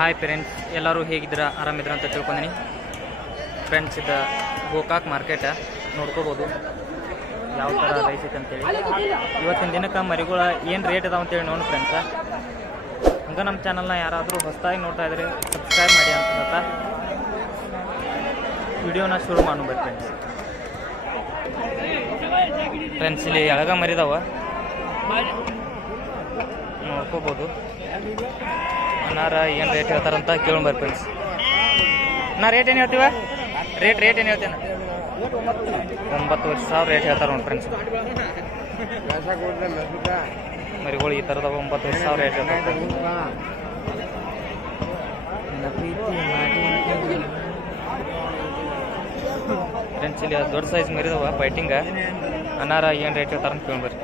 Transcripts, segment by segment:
Hi friends ಎಲ್ಲರೂ ಹೇಗಿದ್ದೀರಾ? ಆರಾಮಿದ್ದೀರಾ ಅಂತ ತಿಳ್ಕೊಂಡಿನಿ. ಫ್ರೆಂಡ್ಸ್ ಇದು ಗೋಕಾಕ್ ಮಾರ್ಕೆಟ ನೋಡ್ಕೋಬೋದು. ಯಾವ ಥರ ರೈಸ್ ಅಂತೇಳಿ. ಇವತ್ತಿನ ದಿನಕ್ಕೆ ಮರಿಗಳ ಏನು ರೇಟ್ ಅದಾವ ಅಂತೇಳಿ ನೋಡಿ ಫ್ರೆಂಡ್ಸ ಹಂಗೆ ನಮ್ಮ ಚಾನಲ್ನ ಯಾರಾದರೂ ಹೊಸದಾಗಿ ನೋಡ್ತಾ ಇದ್ರೆ ಸಬ್ಸ್ಕ್ರೈಬ್ ಮಾಡಿ ಅಂತ ಹೇಳ್ತಾ ವಿಡಿಯೋನ ಶುರು ಮಾಡ್ಬೇಕು ಫ್ರೆಂಡ್ಸ್ ಫ್ರೆಂಡ್ಸ್ ಇಲ್ಲಿ ಎಳಗ ಮರಿದಾವ. ನೋಡ್ಕೋಬೋದು. ಅನ್ನಾರ ಏನು ರೇಟ್ ಹೇಳ್ತಾರಂತ ಕೇಳೋಣ ಫ್ರೆಂಡ್ಸ್ ನಾ ರೇಟ್ ಏನು ಹೇಳ್ತೀವ? ರೇಟ್ ರೇಟ್ ಏನು ಹೇಳ್ತೇನೆ ಒಂಬತ್ತುವರೆ ಸಾವಿರ ರೇಟ್ ಹೇಳ್ತಾರೆ ನೋಡಿ ಫ್ರೆಂಡ್ಸ್ ಮರಿಗಳು ಈ ಥರದ ಒಂಬತ್ತುವರೆ ಸಾವಿರ ರೇಟ್ ಫ್ರೆಂಡ್ಸ್ ಇಲ್ಲಿ ದೊಡ್ಡ ಸೈಜ್ ಮರಿದವ ಫೈಟಿಂಗ ಅನ್ನಾರ ಏನು ರೇಟ್ ಹೇಳ್ತಾರ ಅಂತ ಕೇಳಿ ಬರ್ರಿ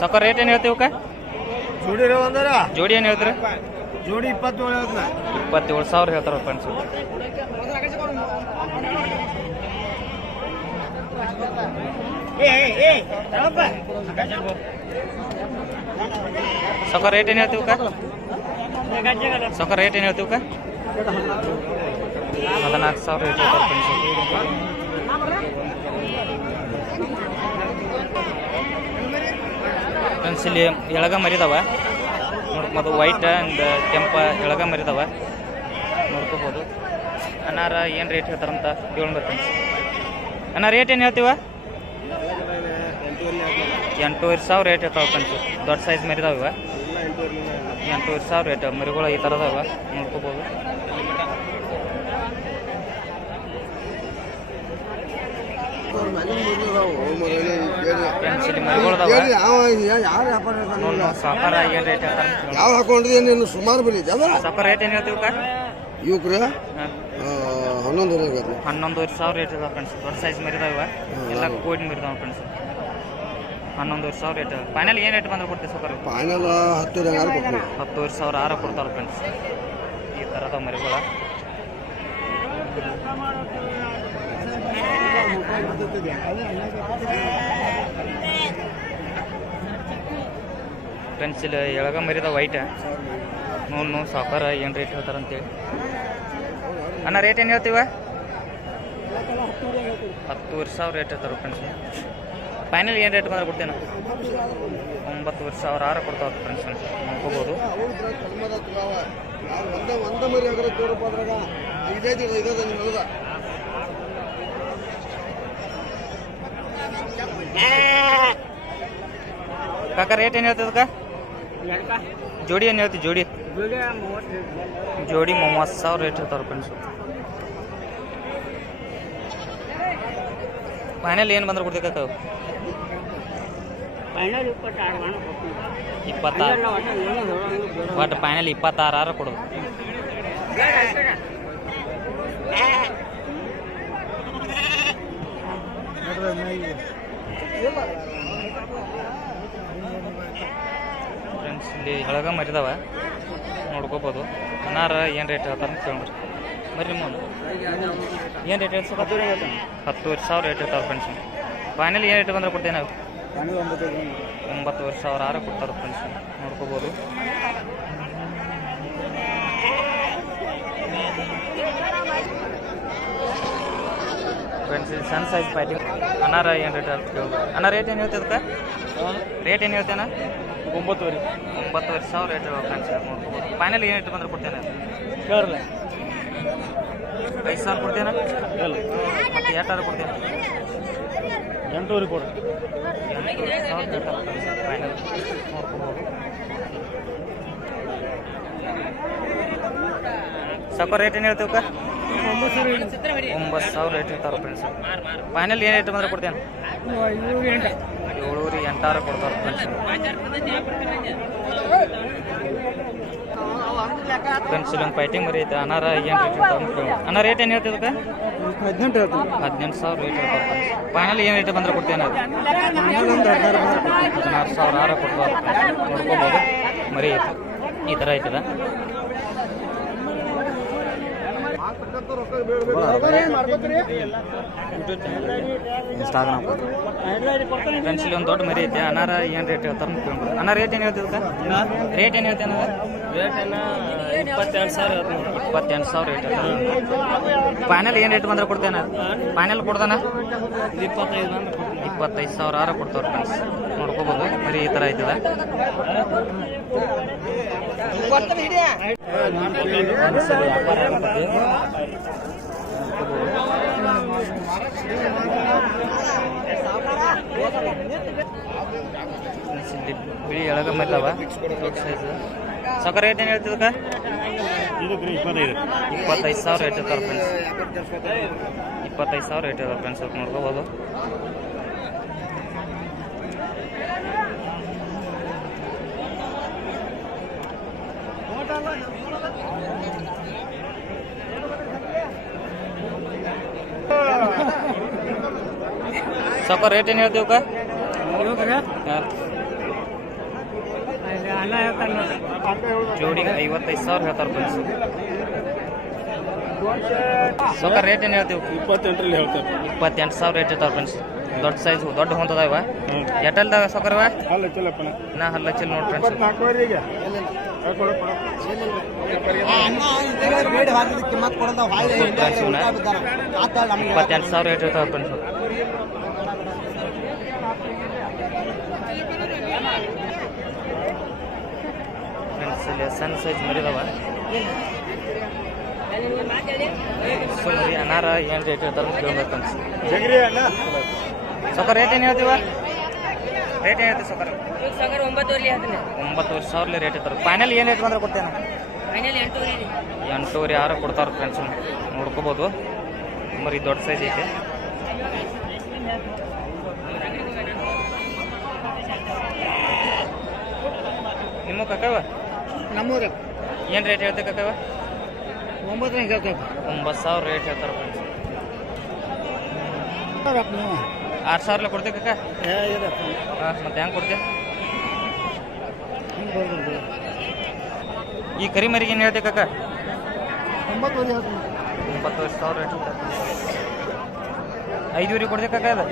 ಸಕ್ಕ ರೇಟ್ ಏನು ಹೇಳ್ತೀವಕ್ಕ ಜೋಡಿ ಒಂದರ? ಜೋಡಿ ಏನು ಹೇಳ್ತಾರೆ? ಜೋಡಿ ಇಪ್ಪತ್ತೇಳು ಇಪ್ಪತ್ತೇಳು ಸಾವಿರ ಹೇಳ್ತಾರ ಫ್ರೆಂಡ್ಸ್ ಸಕ್ಕರೆ ರೇಟ್ ಏನು ಹೇಳ್ತೀವಕ್ಕ ಸಕ್ಕರೆ ರೇಟ್ ಏನು ಹೇಳ್ತೀವಕ್ಕ ಹದಿನಾಲ್ಕು ಸಾವಿರ ಹೇಳ್ತಾರೆ ಫ್ರೆಂಡ್ಸ್ ಇಲ್ಲಿ ಎಳಗ ಮರಿದಾವ. ನೋಡ್ಬೋದು ವೈಟ್ ಆ್ಯಂಡ್ ಕೆಂಪ ಎಳಗ ಮರಿದಾವ. ನೋಡ್ಕೋಬೋದು. ಅನಾರ ಏನು ರೇಟ್ ಹೇಳ್ತಾರಂತ ಕೇಳೋಣ ಫ್ರೆಂಡ್ಸ್ ಅಣ್ಣ ರೇಟ್ ಏನು ಹೇಳ್ತೀವ? ಎಂಟೂವರೆ ಸಾವಿರ ರೇಟ್ ಹೇಳ್ತಾವ ಫ್ರೆಂಡ್ಸ್ ದೊಡ್ಡ ಸೈಜ್ ಮರಿದಾವ ಇವ. ಎಂಟೂವರೆ ಸಾವಿರ ರೇಟ್ ಮರಿಗಳು ಈ ಥರದವ ನೋಡ್ಕೋಬೋದು. ಫ್ರೆಂಡ್ಸ್ ಮರಿಗಳದಾವ ಯಾರು ವ್ಯಾಪಾರ ಸಾಕಾರ ಏನು ರೇಟ್ ಯಾವ ಹಾಕೊಂಡಿದ್ದೆ ನೀನು ಸುಮಾರು ಬೆಲೆ ಅದ ಸಾಕಾರ ರೇಟ್ ಏನು ಹೇಳ್ತೀವಿ ಯುವಕ್ರ ಹನ್ನೊಂದು ಹನ್ನೊಂದುವರೆ ಸಾವಿರ ರೇಟ್ ಇದಾವೆ ಫ್ರೆಂಡ್ಸ್ ದೊಡ್ಡ ಸೈಜ್ ಮರಿದಾವ ಎಲ್ಲ ಕೋಟಿ ಮರಿದಾವ ಫ್ರೆಂಡ್ಸ್ ಹನ್ನೊಂದುವರೆ ಸಾವಿರ ರೇಟ್ ಫೈನಲ್ ಏನು ರೇಟ್ ಬಂದ್ರೆ ಕೊಡ್ತೀವಿ ಸರ್ ಫೈನಲ್ ಹತ್ತು ಹತ್ತುವರೆ ಸಾವಿರ ಆರ ಕೊಡ್ತಾರೆ ಫ್ರೆಂಡ್ಸ್ ಈ ಥರದ ಮರಿಗಳ. ಫ್ರೆಂಡ್ಸ್ ಇಲ್ಲಿ ಎಳಗ ಮರಿದ ವೈಟ್. ನೋಡ್ ನೋ ಸಾಕಾರ ಏನು ರೇಟ್ ಹೇಳ್ತಾರಂತೇಳಿ. ಅಣ್ಣ ರೇಟ್ ಏನು ಹೇಳ್ತೀವ? ಹತ್ತುವರೆ ಸಾವಿರ ರೇಟ್ ಹೇಳ್ತಾರೆ ಪೆನ್ಸಿಲ್ ಫೈನಲ್ ಏನು ರೇಟ್ ಬಂದ್ರೆ ಕೊಡ್ತೇನೆ? ಒಂಬತ್ತುವರೆ ಸಾವಿರ ಆರ ಐದೈದು ಐದದ ನಿಮ್ಮದ ಕಾಕ ರೇಟ್ ಏನು ಹೇಳ್ತದಕ್ಕ ಜೋಡಿ ಏನು ಹೇಳ್ತಿ ಜೋಡಿ? ಜೋಡಿ ಮೂವತ್ತು ಸಾವಿರ ರೇಟ್ ಇರ್ತಾವೆ ಫ್ರೆಂಡ್ಸ್ ಫೈನಲ್ ಏನು ಬಂದ್ರೆ ಕೊಡ್ತೀಕ ಕಾಕ? ಇಪ್ಪತ್ತಾರು ಒಟ್ಟು ಫೈನಲ್ ಇಪ್ಪತ್ತಾರು ಆರ ಕೊಡು ಫ್ರೆಂಡ್ಸ್ ಇಲ್ಲಿ ಎಳಗ ಮರಿದಾವ ನೋಡ್ಕೋಬೋದು. ಅನಾರ ಏನು ರೇಟ್ ಹೇಳ್ತಾರೆ ಅಂತ ಕೇಳ್ರಿ ಬರ್ರಿ ನಿಮ್ಮ ಏನು ರೇಟ್ ಹೇಳ್ತಾರೆ? ಹತ್ತುವರೆ ಸಾವಿರ ರೇಟ್ ಇರ್ತಾವ ಫ್ರೆಂಡ್ಸ್ ಫೈನಲ್ ಏನು ರೇಟ್ ಬಂದ್ರೆ ಕೊಡ್ತೇವೆ. ನಾವು ಒಂಬತ್ತುವರೆ ಸಾವಿರ ಆರು ಕೊಡ್ತಾರೆ ಫ್ರೆಂಡ್ಸ್ ನೋಡ್ಕೋಬೋದು. ಫ್ರೆಂಡ್ಸ್ ಇದು ಸಣ್ಣ ಸೈಜ್ ಪ್ಯಾಟಿಂಗ್ ಅನಾರ ಏನು ರೇಟ್ ಅಂತ ಕೇಳ್ಬೋದು ಅನ್ನ ರೇಟ್ ಏನು ಹೇಳ್ತದಕ್ಕೆ ರೇಟ್ ಏನು ಹೇಳ್ತೇನೆ ಒಂಬತ್ತುವರೆ. ಒಂಬತ್ತುವರೆ ಸಾವಿರ ರೇಟ್ ಫ್ರೆಂಡ್ಸ್ ನೋಡ್ಬೋದು ಫೈನಲ್ ಏನು ಇಟ್ಟು ಬಂದ್ರೆ ಕೊಡ್ತೇನೆ ಕೇಳಲ್ಲ. ಐದು ಸಾವಿರ ಕೊಡ್ತೇನೆ ಮತ್ತು ಎಷ್ಟಾರು ಕೊಡ್ತೇನೆ ಎಂಟೂವರೆ ಕೊಡು. ಫೈನಲ್ ಸ್ವಲ್ಪ ರೇಟ್ ಏನು ಹೇಳ್ತೀವಕ್ಕ ಒಂಬತ್ತು ಸಾವಿರ ರೇಟ್ ಇರ್ತಾವೆ ಫ್ರೆಂಡ್ಸ್ ಫೈನಲ್ ಏನು ಇಟ್ಟು ಬಂದ್ರೆ ಕೊಡ್ತೇನೆ ಏಳೂರಿ ಎಂಟಾರು ಕೊಡ್ತಾರೆ ಫ್ರೆಂಡ್ಸ್ ಇಲ್ಲೊಂದು ಫೈಟಿಂಗ್ ಮರಿ ಐತೆ. ಅನಾರ ಏನು ರೇಟ್ ಅನ್ನ ರೇಟ್ ಏನು ಹೇಳ್ತಿದ್ದಕ್ಕೆ ಹದಿನೆಂಟು ಹದಿನೆಂಟು ಸಾವಿರ ರೇಟ್ ಇರ್ತಾವೆ ಫೈನಲ್ ಏನು ರೇಟ್ ಬಂದ್ರೆ ಕೊಡ್ತೇನೆ ಅದು ಹದಿನಾರು ಸಾವಿರ, ಆರ ಕೊಡ್ತಾರೆ ನೋಡ್ಕೋಬೋದು. ಮರಿ ಐತೆ. ಈ ಥರ ಐತದ ಇನ್ಸ್ಟಾಗ್ರಾಮ್. ಫ್ರೆಂಡ್ಸ್ ಇಲ್ಲಿ ಒಂದು ದೊಡ್ಡ ಮರಿ ಐತೆ. ಅನಾರ ಏನು ರೇಟ್ ಹೇಳ್ತಾರೆ ಅನಾರ ಕೇಳ್ಬೋದು. ಅನ್ನ ರೇಟ್ ಏನು ಹೇಳ್ತಿದ್ದ ರೇಟ್ ಏನು ಹೇಳ್ತೇನೆ ಇಪ್ಪತ್ತೆರಡು ಸಾವಿರ ಇಪ್ಪತ್ತೆಂಟು ಸಾವಿರ ರೇಟ್ ಫೈನಲ್ ಏನು ರೇಟ್ ಬಂದ್ರೆ ಕೊಡ್ತೇನೆ? ಫೈನಲ್ ಕೊಡ್ತಾನ? ಇಪ್ಪತ್ತೈದು ಸಾವಿರ ಆರ ಕೊಡ್ತಾವ್ರ ಫ್ರೆಂಡ್ಸ್ ನೋಡ್ಕೋಬೋದು. ಮರಿ ಈ ಥರ ಐತದ. ಬಿಳಿ ಎಳಗ ಮಲ್ಲವ ಸೊಕ್ಕ ರೇಟ್ ಏನು ಹೇಳ್ತಿದ್ದಕ್ಕ ಇಪ್ಪತ್ತೈದು ಸಾವಿರ ರೇಟ್ ಇರ್ತಾರೆ ಫ್ರೆಂಡ್ಸ್ ಇಪ್ಪತ್ತೈದು ಸಾವಿರ ರೇಟ್ ಇದಾವೆ ಫ್ರೆಂಡ್ಸ್ ನೋಡ್ಕೋಬೋದು. ಸ್ವಲ್ಪ ರೇಟ್ ಏನು ಹೇಳ್ತಾನೆ ಜೋಡಿಗೆ ಐವತ್ತೈದು ಸಾವಿರ ಹೇಳ್ತಾರೆ ಫ್ರೆಂಡ್ಸ್ ಸ್ವಲ್ಪ ರೇಟ್ ಏನು ಹೇಳ್ತೀವಿ ಇಪ್ಪತ್ತೆಂಟರಲ್ಲಿ ಹೇಳ್ತಾರೆ. ಇಪ್ಪತ್ತೆಂಟು ಸಾವಿರ ರೇಟ್ ಇರ್ತಾರೆ ಫ್ರೆಂಡ್ಸ್ ದೊಡ್ಡ ಸೈಜ್ ದೊಡ್ಡ ಹೊಂತದ ಇವ. ಎಟಲ್ದಾಗ ಸೊಕರವ? ನಾ ಹಲ್ಲ ಚಿಲ್ ನೋಡಿ ಫ್ರೆಂಡ್ಸ್ ಇಪ್ಪತ್ತೆಂಟು ಸಾವಿರ ರೇಟ್ ಇರ್ತಾವೆ ಫ್ರೆಂಡ್ಸ್ ಫ್ರೆಂಡ್ಸ್ ಇಲ್ಲಿ ಸಣ್ಣ ಸೈಜ್ ಮರಿದವ ಸೊ ಅನಾರ ಏನು ರೇಟ್ ಹೇಳ್ತಾರೆ ಕೇಳ್ಬೇಕು ಫ್ರೆಂಡ್ಸ್ ಸೊಕ ರೇಟ್ ಏನು ಹೇಳ್ತೀವ? ರೇಟ್ ಏನು ಹೇಳ್ತೀವಿ ಸೊಕರ್ ಸಗರ್ ಒಂಬತ್ತುವರೆ ಹೇಳ್ತೀನಿ ಒಂಬತ್ತುವರೆ ಸಾವಿರ ರೇಟ್ ಇರ್ತಾರೆ ಫೈನಲ್ ಏನು ರೇಟ್ ಬಂದ್ರೆ ಕೊಡ್ತೇನೆ ಫೈನಲ್ ಎಂಟೂವರೆ. ರೀ ಎಂಟೂವರೆ ಆರು ಕೊಡ್ತಾರೆ ಫ್ರೆಂಡ್ಸ್ ನೋಡ್ಕೋಬೋದು. ಮರಿ ದೊಡ್ಡ ಸೈಜ್ ಐತೆ. ನಿಮ್ಮ ಕಕ್ಕವ ನಮ್ಮೂರ. ಏನು ರೇಟ್ ಹೇಳ್ತೇವೆ ಕಕ್ಕವ ಒಂಬತ್ತು ಹೇಳ್ತೇವೆ ಒಂಬತ್ತು ಸಾವಿರ ರೇಟ್ ಹೇಳ್ತಾರೆ ಫ್ರೆಂಡ್ಸ್ ಆರು ಸಾವಿರ ಕೊಡ್ತೀವಿ ಕಾಕ? ಹಾಂ ಮತ್ತೆ ಹೆಂಗೆ ಕೊಡ್ತೀವಿ ಈ ಕರಿ ಮರಿಗೆ ಏನು ಹೇಳ್ತೆ ಕಾಕ? ಒಂಬತ್ತು ಸಾವಿರ ಐದುವರೆ ಕೊಡ್ತೀವಿ ಕಾಕ ಅದು?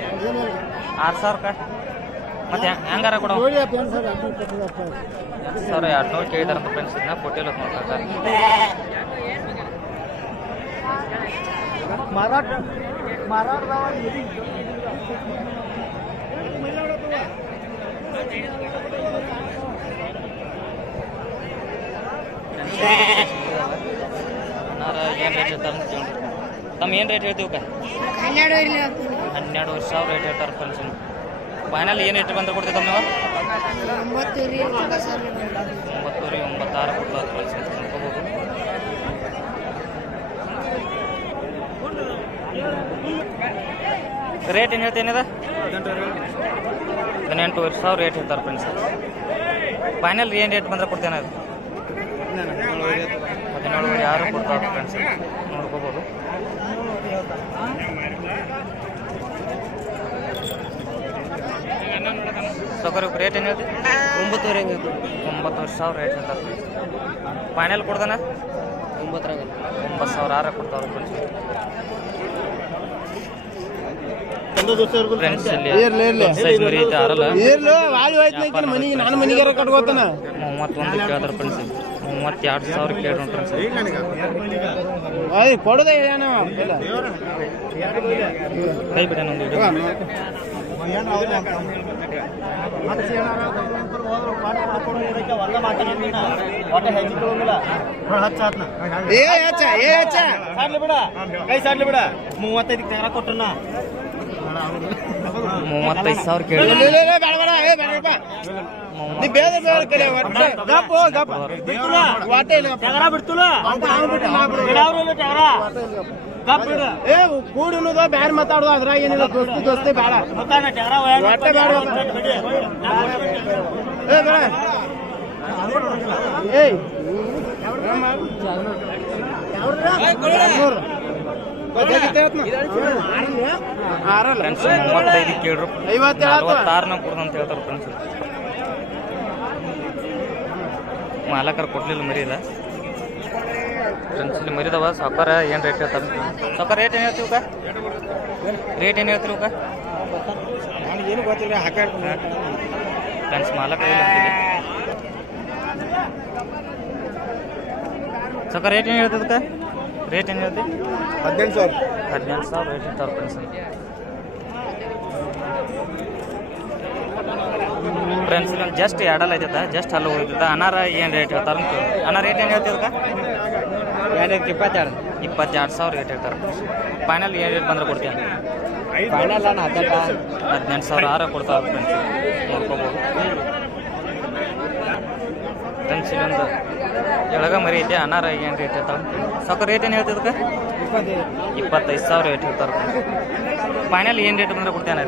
ಆರು ಸಾವಿರಕ್ಕ ಮತ್ತೆ ಹೆಂಗಾರ ಕೊಡ ಸಾವಿರ ಎರಡು ನೂರು ಕೇಳಿದಾರಂತ ಫ್ರೆಂಡ್ಸ್ ಇದನ್ನ ಕೊಟ್ಟಿಲ್ಲ ನೋಡ್ಕಕ್ಕ ಮಾರಾಟ ಮಾರಾಟದವ ಅನ್ನಾರ ಏನು ರೇಟ್ ಹೇಳ್ತಾರೆ ಅಂತ ಕೇಳಿ ತಮ್ಮ ಏನು ರೇಟ್ ಹೇಳ್ತೀವಕ್ಕ ಹನ್ನೆರಡುವರೆ ಹನ್ನೆರಡುವರೆ ಸಾವಿರ ರೇಟ್ ಹೇಳ್ತಾರೆ ಫ್ರೆಂಡ್ಸ್ ಫೈನಲ್ ಏನು ರೇಟ್ ಬಂದ್ರೆ ಕೊಡ್ತೀವಿ ತಮ್ಮ ಒಂಬತ್ತುವರೆ ಒಂಬತ್ತುವರೆ ಒಂಬತ್ತಾರು ಕೊಡ್ತಾರೆ ಫ್ರೆಂಡ್ಸ್ ಅಂತ ನೋಡ್ಕೋಬೋದು ರೇಟ್ ಏನು ಹೇಳ್ತೇನೆ ಹದಿನೆಂಟುವರೆ ಸಾವಿರ ರೇಟ್ ಹೇಳ್ತಾರೆ ಫ್ರೆಂಡ್ಸ್ ಫೈನಲ್ ಏನು ರೇಟ್ ಬಂದ್ರೆ ಕೊಡ್ತೇನೆ ಅದು ಹದಿನೇಳುವರೆ ಯಾರು ಕೊಡ್ತಾರೆ ಫ್ರೆಂಡ್ಸ್ ನೋಡ್ಕೋಬೋದು. ಸೊಕರ್ ರೇಟ್ ಏನು ಹೇಳ್ತೀವಿ ಒಂಬತ್ತುವರೆ ಹೆಂಗೆ ಒಂಬತ್ತುವರೆ ಸಾವಿರ ರೇಟ್ ಹೇಳ್ತಾರೆ ಫೈನಲ್ ಕೊಡ್ತಾನೆ ಒಂಬತ್ತರಾಗ ಒಂಬತ್ತು ಸಾವಿರ ಆರ ಕೊಡ್ತಾವ್ರೆ ಫ್ರೆಂಡ್ಸ್ ಫ್ರೆಂಡ್ಸ್ ಇಲ್ಲಿ ಸೈಜ್ ಮರಿ ಐತೆ ಆರಲ್ಲ? ಇರ್ಲು ವಾಲಿ ಹೋಯ್ತು ಮನಿಗೆ ನಾನು ಮನಿಗೆ ಕಟ್ಕೋತಾನ. ಮೂವತ್ತೊಂದು ಕೇಳಿದ್ರೆ ಫ್ರೆಂಡ್ಸ್ ಮೂವತ್ತೆರಡು ಸಾವಿರ ಕೇಳಿ ಫ್ರೆಂಡ್ಸ್ ಅಯ್ಯ ಕೊಡೋದೇ ಏನು ಕೈ ಬಿಡ ಏ ಹಚ್ಚ ಏ ಹಚ್ಚ ಸಾಡ್ಲಿ ಬಿಡ. ಕೈ ಸಾಡ್ಲಿ ಬಿಡ. ಮೂವತ್ತೈದಕ್ಕೆ ತೆಗರ ಕೊಟ್ಟನ ಮೂವತ್ತೈದು ಸಾವಿರ ಕೇಳಿ. ಕೂಡುನುದ ಬ್ಯಾರೆ ಮಾತಾಡುದು ಅದ್ರಾಗ ಏನಿಲ್ಲ. ದೋಸ್ತಿ ದೋಸ್ತಿ ಬೇಡ. ಒಟ್ಟೆ ಬೇಡ. ಏಯ್. ಆರಲ್ಲ. ಫ್ರೆಂಡ್ಸ್ ಮೂವತ್ತೈದು ಕೇಳ್ರು. ಐವತ್ತು ಹೇಳತ್ತ ನಲ್ವತ್ತಾರನ ಕೊಡ್ದಂತ ಹೇಳ್ತಾರೆ ಫ್ರೆಂಡ್ಸ್ ಮಾಲಕರು ಕೊಡ್ಲಿಲ್ಲ ಮರಿಯಲ್ಲ ಫ್ರೆಂಡ್ಸ್ ಇಲ್ಲಿ ಮರಿದವ. ಸಾಕಾರ ಏನು ರೇಟ್ ಹೇಳ್ತಾರೆ? ಸಾಕಾರ ರೇಟ್ ಏನು ಹೇಳ್ತೀವಿ ರೇಟ್ ಏನು ಹೇಳ್ತೀರಿ ಇವಕ್ಕ ಏನು ಗೊತ್ತಿಲ್ಲ ಫ್ರೆಂಡ್ಸ್ ಮಾಲಕ ಸಾವುಕಾರ ರೇಟ್ ಏನು ಹೇಳ್ತದಕ್ಕೆ? ರೇಟ್ ಏನು ಹೇಳ್ತೀವಿ ಹದಿನೆಂಟು ಸಾವಿರ. ಹದಿನೆಂಟು ಸಾವಿರ ರೇಟ್ ಇರ್ತಾವೆ ಫ್ರೆಂಡ್ಸ್ ಫ್ರೆಂಡ್ಸ್ ಇಲ್ಲೊಂದು ಜಸ್ಟ್ ಎರಡಲ್ಲ ಐತದ ಜಸ್ಟ್ ಅಲ್ಲಿ ಉಳಿತದ ಅನಾರ ಏನು ರೇಟ್ ಹೇಳ್ತಾರ ಅಂತ ಅನಾರ ರೇಟ್ ಏನು ಹೇಳ್ತಿದ್ಕ ಇಪ್ಪತ್ತೆರಡು ಇಪ್ಪತ್ತೆರಡು ಸಾವಿರ ರೇಟ್ ಹೇಳ್ತಾರೆ. ಫೈನಲ್ ಏನು ರೇಟ್ ಬಂದ್ರೆ ಕೊಡ್ತೀನಿ ಫೈನಲ್ ಹದಿನೆಂಟು ಹದಿನೆಂಟು ಸಾವಿರ ಆರ ಕೊಡ್ತಾರೆ ಫ್ರೆಂಡ್ಸ್ ನೋಡ್ಕೋಬೋದು. ಫ್ರೆಂಡ್ಸ್ ಇಲ್ಲೊಂದು ಎಳಗ ಮರಿ ಐತೆ. ಅನಾರ ಏನು ರೇಟ್ ಹೇಳ್ತಾರೆ ಸಾಕು ರೇಟ್ ಏನು ಹೇಳ್ತಿದ್ಕ ಇಪ್ಪತ್ತೈದು. ಸಾವಿರ ರೇಟ್ ಹೇಳ್ತಾರೆ. ಫೈನಲ್ ಏನು ರೇಟ್ ಬಂದರೆ ಕೊಡ್ತೇನೆ?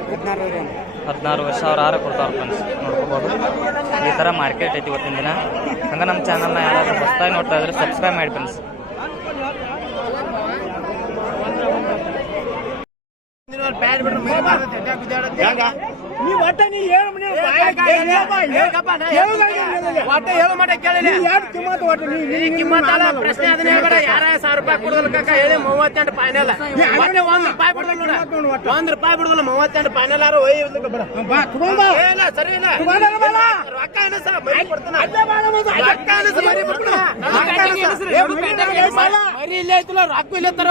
ಹದಿನಾರು ಸಾವಿರ ಆರು ಕೊಡ್ತಾವ್ರ ಫ್ರೆಂಡ್ಸ್ ನೋಡ್ಕೋಬೋದು. ಈ ಥರ ಮಾರ್ಕೆಟ್ ಐತಿ ಇವತ್ತಿನ ದಿನ. ಹಂಗೆ ನಮ್ಮ ಚಾನಲ್ನ ಯಾರಾದರೂ ಹೊಸ್ದಾಗಿ ನೋಡ್ತಾ ಇದ್ರೆ ಸಬ್ಸ್ಕ್ರೈಬ್ ಮಾಡಿ ಫ್ರೆಂಡ್ಸ್ ನೀ ಒಟ್ಟ ನೀ ಮನೆ ಒಟ್ಟ ಹೇಳು ಮಟ ಕೇಳಿಲ್ಲ ಯಾರು ಕಿಮ್ಮತ್ ಒಟ್ಟ ನೀ ಕಿಮ್ಮತ್ ಅಲ್ಲ ಪ್ರಶ್ನೆ ಅದನ್ನ ಹೇಳ್ಬೇಡ ಯಾರ ಸಾವಿರ ರೂಪಾಯಿ ಕೊಡೋದಲ್ಲ ಕಾಕ ಹೇಳಿ ಮೂವತ್ತೆಂಟು ಫೈನಲ್ ಮೊನ್ನೆ ಒಂದ್ ರೂಪಾಯಿ ಬಿಡಲ್ಲ ನೋಡ ಒಂದ್ ರೂಪಾಯಿ ಬಿಡೋಲ್ಲ ಮೂವತ್ತೆಂಟು ಫೈನಲ್ ಆರು ಒಯ್ ಇಲ್ಲ ಸರಿ ಇಲ್ಲ ರೊಕ್ಕ ಅನಸ ಮರಿ ಕೊಡ್ತಾನ ರೊಕ್ಕ ಮರಿ ಕೊಡ್ತಾನ ಮರಿ ಇಲ್ಲೇ ಐತಿಲ್ಲ ರೊಕ್ಕ ಇಲ್ಲೇ ತರ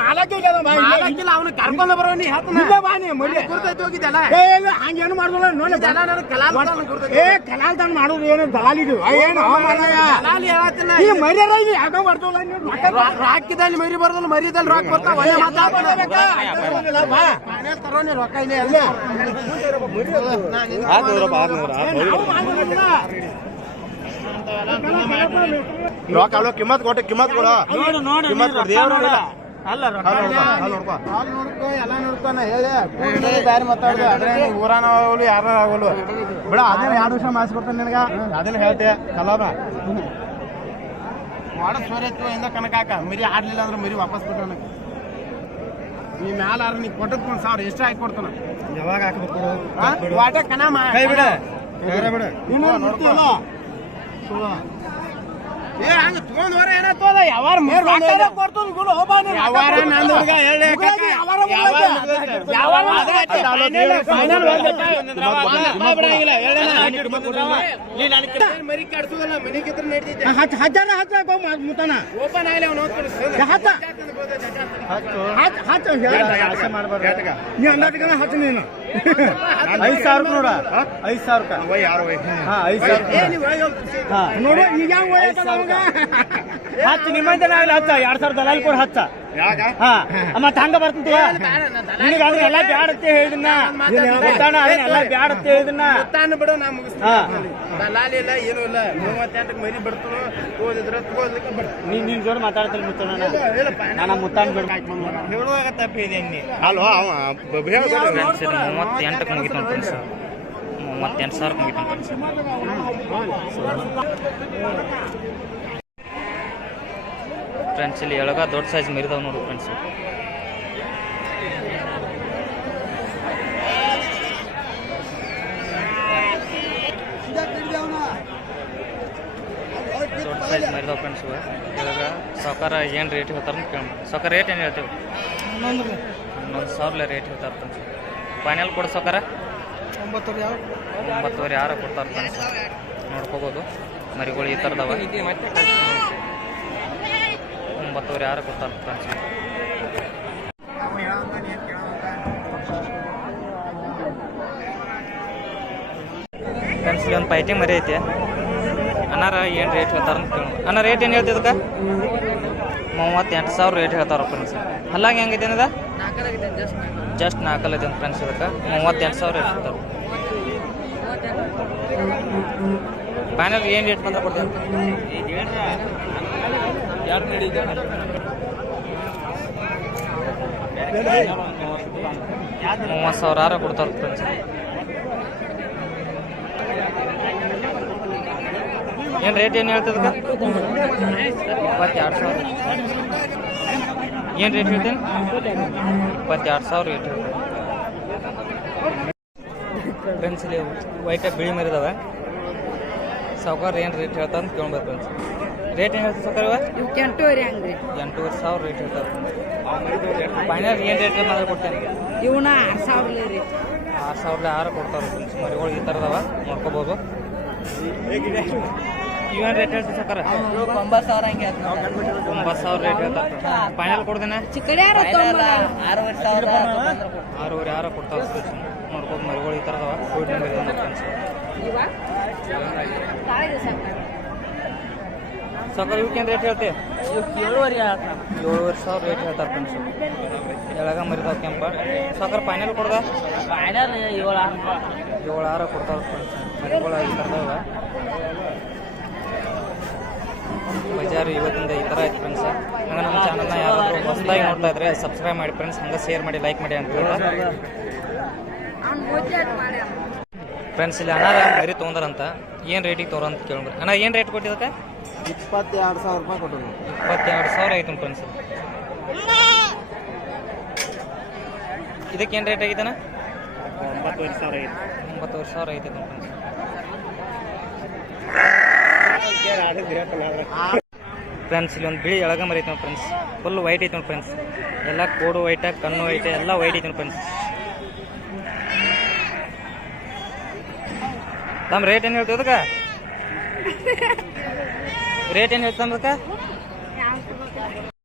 ಮಾಲಕ್ಕಿಲ್ಲ ಅವನು ಕರ್ಕೊಂಡು ಬರೋ ನೀ ಹೇಳ್ತಾನ ಹಂಗೇನು ಮಾಡುದಿಲ್ಲ ನೋಡಿ ಏ ಕಲಾಲ್ ತಂದ್ ಮಾಡೋದು ಏನು ದಲಾಲಿದು ಏನು ಈ ಮರ್ಯಾದ ಇಲ್ಲಿ ಯಾಕೋ ಬರ್ತಲ್ಲ ರಾಕಿದಲ್ಲಿ ಮರಿ ಬರ್ದಲ್ಲ ಮರಿದಲ್ಲಿ ರೊಕ್ಕ ಬರ್ತಾವ ರೊಕ್ಕ ಇಲ್ಲ ರೊಕ್ಕ ಅಲ್ಲೋ ಕಿಮ್ಮತ್ ಕೊಟ್ಟು ಕಿಮ್ಮತ್ ಕೊಡ. ಕಿಮ್ಮತ್ ಕೊಡು. ದೇವ್ರ ಅಲ್ಲ ಎಲ್ಲ ನೋಡ್ಕೊ ನಾ ಹೇಳಿ ಬ್ಯಾರೆ ಮಾತಾಡುದು. ಅದ್ರೆ ಊರಾನ ಆಗಲು ಯಾರ ಆಗಲು ಬಿಡ ಅದೇನ ಎರಡು ವರ್ಷ ಮಾಸಿ ಕೊಡ್ತಾನೆ ನಿನಗ. ಅದನ್ನ ಹೇಳ್ತೆ. ಕಲಾನ ಮಾಡ ಸೋರೆತ್ತು ಇಂದ ಕನಕಾಕ ಮರಿ ಆಡ್ಲಿಲ್ಲ ಅಂದ್ರೆ ಮರಿ ವಾಪಸ್ ಕೊಟ್ಟ ನನಗೆ. ನೀ ಮ್ಯಾಲ ಆರ ನೀ ಕೊಟ್ಟದ್ ಒಂದ್ ಸಾವಿರ ಎಷ್ಟು ಹಾಕಿ ಕೊಡ್ತಾನ? ಯಾವಾಗ ಹಾಕ್ಬೇಕು ವಾಟ ಕನ ಬಿಡ. ಬಿಡ. ಹಚ್ಚಾರ ಹಚ್ಚ ಮುತಾನ ಓಪನ್ ಆಗಲಿ ಅವ್ನು ಹಚ್ಚ ಹಚ್ಚ ಹಚ್ಚ ಅಂದಾಟಿಗೆ ಹಚ್ಚ ನೀನು ಐದು ಸಾವಿರ ನೋಡ. ಐದು ಸಾವಿರ ಐದು ಸಾವಿರ ನೋಡು ಈಗ ಹತ್ತು ನಿಮ್ಮ ಹತ್ತ ಎರಡ್ ಸಾವಿರ ದಲಾಲ್ ಕೊಡ್ ಹತ್ತ ಮತ್ತ ಹಂಗ ಬರ್ತಂತ ನಿನಗ ಅದನ್ನ ಎಲ್ಲ ಬ್ಯಾಡತ್ತೆ ಹೇಳಿದ್ನ? ಗೊತ್ತಾನ ಅದನ್ನ ಎಲ್ಲ ಬ್ಯಾಡತ್ತೆ ಹೇಳಿದ್ನ? ಬಿಡೋ ಬಿಡು ನಾ. ಮುಗಿಸ್ತೀನಿ ದಲಾಲಿ ಇಲ್ಲ ಏನೂ ಇಲ್ಲ. ಮೂವತ್ತೆಂಟಕ್ಕೆ ಮರಿ ಬಿಡ್ತಾನು ಓದಿದ್ರೆ ತಗೋದಕ್ಕೆ ನೀನ್ ನಿನ್ ಜೋರು ಮಾತಾಡ್ತೀನಿ ಮುತ್ತಣ್ಣ ನಾನು. ಮುತ್ತಾನ್ ಬಿಡ್ ಹೇಳುವಾಗ ತಪ್ಪಿದೆ ಅಲ್ವಾ? ಫ್ರೆಂಡ್ಸ್ ಇದು ಮೂವತ್ತೆಂಟಕ್ಕೆ ಮುಗಿತು ಅಂತ ಫ್ರೆಂಡ್ಸ್ ಮೂವತ್ತೆಂಟು ಸಾವಿರ ಮುಗಿತು ಫ್ರೆಂಡ್ಸ್ ಫ್ರೆಂಡ್ಸ್ ಇಲ್ಲಿ ಎಳಗ ದೊಡ್ಡ ಸೈಜ್ ಮರಿದಾವ್ ನೋಡು ಫ್ರೆಂಡ್ಸ್ ದೊಡ್ಡ ಸೈಜ್ ಮರಿದಾವೆ ಫ್ರೆಂಡ್ಸ್ ಎಳಗ ಸಾಕಾರ ಏನ್ ರೇಟ್ ಹೇಳ್ತಾರ ಅಂತ ಕೇಳಿ ಸಾವುಕಾರ ರೇಟ್ ಏನ್ ಹೇಳ್ತೇವೆ? ಹನ್ನೊಂದು ಸಾವಿರ ರೇಟ್ ಹೇಳ್ತಾರೆ ಫ್ರೆಂಡ್ಸ್ ಫೈನಲ್ ಕೊಡು ಸಾವುಕಾರ. ಒಂಬತ್ತುವರೆ ಯಾರು ಕೊಡ್ತಾರೆ ಫ್ರೆಂಡ್ಸ್ ನೋಡ್ಕೋಬೋದು. ಮರಿಗಳು ಈ ಥರದವ ಒಂಬತ್ತುವರೆ ಯಾರು ಕೊಡ್ತಾರೆ ಫ್ರೆಂಡ್ಸ್ ಫ್ರೆಂಡ್ಸ್ ಒಂದು ಪೈಟಿ ಮರಿ ಐತೆ. ಅನ್ನಾರ ಏನು ರೇಟ್ ಹೇಳ್ತಾರ ಅಂತ ಅನ್ನ ರೇಟ್ ಏನು ಹೇಳ್ತಿದ್ದಕ್ಕ ಮೂವತ್ತೆಂಟು ಸಾವಿರ ರೇಟ್ ಹೇಳ್ತಾರ ಫ್ರೆಂಡ್ಸ್ ಅಲ್ಲಾಗ ಹೆಂಗೈತೆ ಏನದ? ಜಸ್ಟ್ ನಾಲ್ಕಲ್ಲೈತೆ ಅಂತ ಫ್ರೆಂಡ್ಸ್ ಇದಕ್ಕೆ. ಮೂವತ್ತೆಂಟು ಸಾವಿರ ರೇಟ್ ಹೇಳ್ತಾರೆ. ಫೈನಲ್ ಏನು ರೇಟ್ ಬಂದ್ರೆ ಕೊಡ್ತೇವೆ ಮೂವತ್ತು ಸಾವಿರ ಆರ ಕೊಡ್ತಾರೆ ಏನು ರೇಟ್ ಏನು ಹೇಳ್ತದಕ್ಕ ಇಪ್ಪತ್ತೆರಡು ಸಾವಿರ. ಏನು ರೇಟ್ ಹೇಳ್ತೇನೆ ಇಪ್ಪತ್ತೆರಡು ಸಾವಿರ ರೇಟ್ ಫ್ರೆಂಡ್ಸ್ ಇಲ್ಲಿ ವೈಟ್ ಬಿಳಿ ಮರಿದಾವೆ. ಸಾವುಕಾರ ಏನು ರೇಟ್ ಹೇಳ್ತಾ ಅಂತ ಕೇಳ್ಬೇಕು ಫ್ರೆಂಡ್ಸ್ ರೇಟ್ ಏನು ಹೇಳ್ತೀವಿ ಸಕ್ಕರೆ ಇವ ಇವಕ್ಕೆ ಎಂಟೂವರೆ ಹಂಗ್ರಿ. ಎಂಟೂವರೆ ಸಾವಿರ ರೇಟ್ ಹೇಳ್ತಾರೆ ಫೈನಲ್ ಏನು ರೇಟ್ ಕೊಡ್ತೇನೆ ಇವನ ಆರು ಸಾವಿರ ರೀ. ಆರು ಸಾವಿರ ಆರು ಕೊಡ್ತಾರೆ ಫ್ರೆಂಡ್ಸ್ ಮರಿಗಳು ಈ ಥರದವ ನೋಡ್ಕೋಬೋದು. ಇವೇನು ರೇಟ್ ಹೇಳ್ತೀವಿ ಸಕ್ಕರೆ ಒಂಬತ್ತು ಸಾವಿರ ಹಂಗೆ ಒಂಬತ್ತು ಸಾವಿರ ರೇಟ್ ಹೇಳ್ತಾರೆ. ಫೈನಲ್ ಕೊಡ್ದೇನೆ? ಚಿಕ್ಕಡೆ ಆರೂವರೆ ಸಾವಿರ ಆರೂವರೆ ಆರು ಕೊಡ್ತಾರೆ ನೋಡ್ಬೋದು ಮರಿಗಳು ಈ ಥರದವ ಫುಡ್ ನಂಬರ್ ಫ್ರೆಂಡ್ಸ್ ಸಕ್ಕರೆ ಇವಕ್ಕೇನು ರೇಟ್ ಹೇಳ್ತೆ? ಏಳುವರೆ ಏಳುವರೆ ಸಾವಿರ ರೇಟ್ ಹೇಳ್ತಾರೆ ಫ್ರೆಂಡ್ಸ್ ಎಳಗ ಮರಿದಾವ ಕೆಂಪ. ಸಕ್ಕರೆ ಫೈನಲ್ ಕೊಡ್ದ? ಫೈನಲ್ ಏಳು ಆರು. ಏಳು ಆರು ಕೊಡ್ತಾವೆ ಫ್ರೆಂಡ್ಸ್ ಮರಿಗಳು ಈ ಥರದವ. ಬಜಾರು ಇವತ್ತಿಂದ ಈ ಥರ ಆಯ್ತು ಫ್ರೆಂಡ್ಸ್ ಹಂಗೆ ನಮ್ಮ ಚಾನಲ್ನ ಯಾರಾದರೂ ಹೊಸದಾಗಿ ನೋಡ್ತಾ ಇದ್ರೆ ಸಬ್ಸ್ಕ್ರೈಬ್ ಮಾಡಿ ಫ್ರೆಂಡ್ಸ್ ಹಂಗೆ ಶೇರ್ ಮಾಡಿ ಲೈಕ್ ಮಾಡಿ ಅಂತ ಫ್ರೆಂಡ್ಸ್ ಇಲ್ಲಿ ಅನಾರ ಮರಿ ತೊಗೊಂಡಾರಂತ. ಏನು ರೇಟಿಗೆ ಅಂತ ಕೇಳಿದ್ರು ಅಣ್ಣ ಏನು ರೇಟ್ ಕೊಟ್ಟಿದ್ದಕ್ಕೆ? ಇಪ್ಪತ್ತೆರಡು ಸಾವಿರ ರೂಪಾಯಿ ಕೊಟ್ಟರು. ಇಪ್ಪತ್ತೆರಡು ಸಾವಿರ ಆಯ್ತು ಫ್ರೆಂಡ್ಸ್ ಇದಕ್ಕೆ ಏನು ರೇಟ್ ಆಗಿದ್ದಾನ ಒಂಬತ್ತುವರೆ ಸಾವಿರ ಐತಿ ಒಂಬತ್ತುವರೆ ಸಾವಿರ ಐತೆ ಫ್ರೆಂಡ್ಸ್ ಫ್ರೆಂಡ್ಸ್ ಇಲ್ಲಿ ಒಂದು ಬಿಳಿ ಎಳಗ ಮರಿ ಐತೆ ಫ್ರೆಂಡ್ಸ್ ಫುಲ್ ವೈಟ್ ಐತೆ ಫ್ರೆಂಡ್ಸ್ ಎಲ್ಲ ಕೋಡು ವೈಟ ಕಣ್ಣು ವೈಟ ಎಲ್ಲ ವೈಟ್ ಐತೆ ಫ್ರೆಂಡ್ಸ್ ತಮ್ಮ ರೇಟ್ ಏನು ಹೇಳ್ತೀವಿ ಅದಕ್ಕೆ ರೇಟ್ ಏನು ಹೇಳ್ತಾನ ಅದಕ್ಕೆ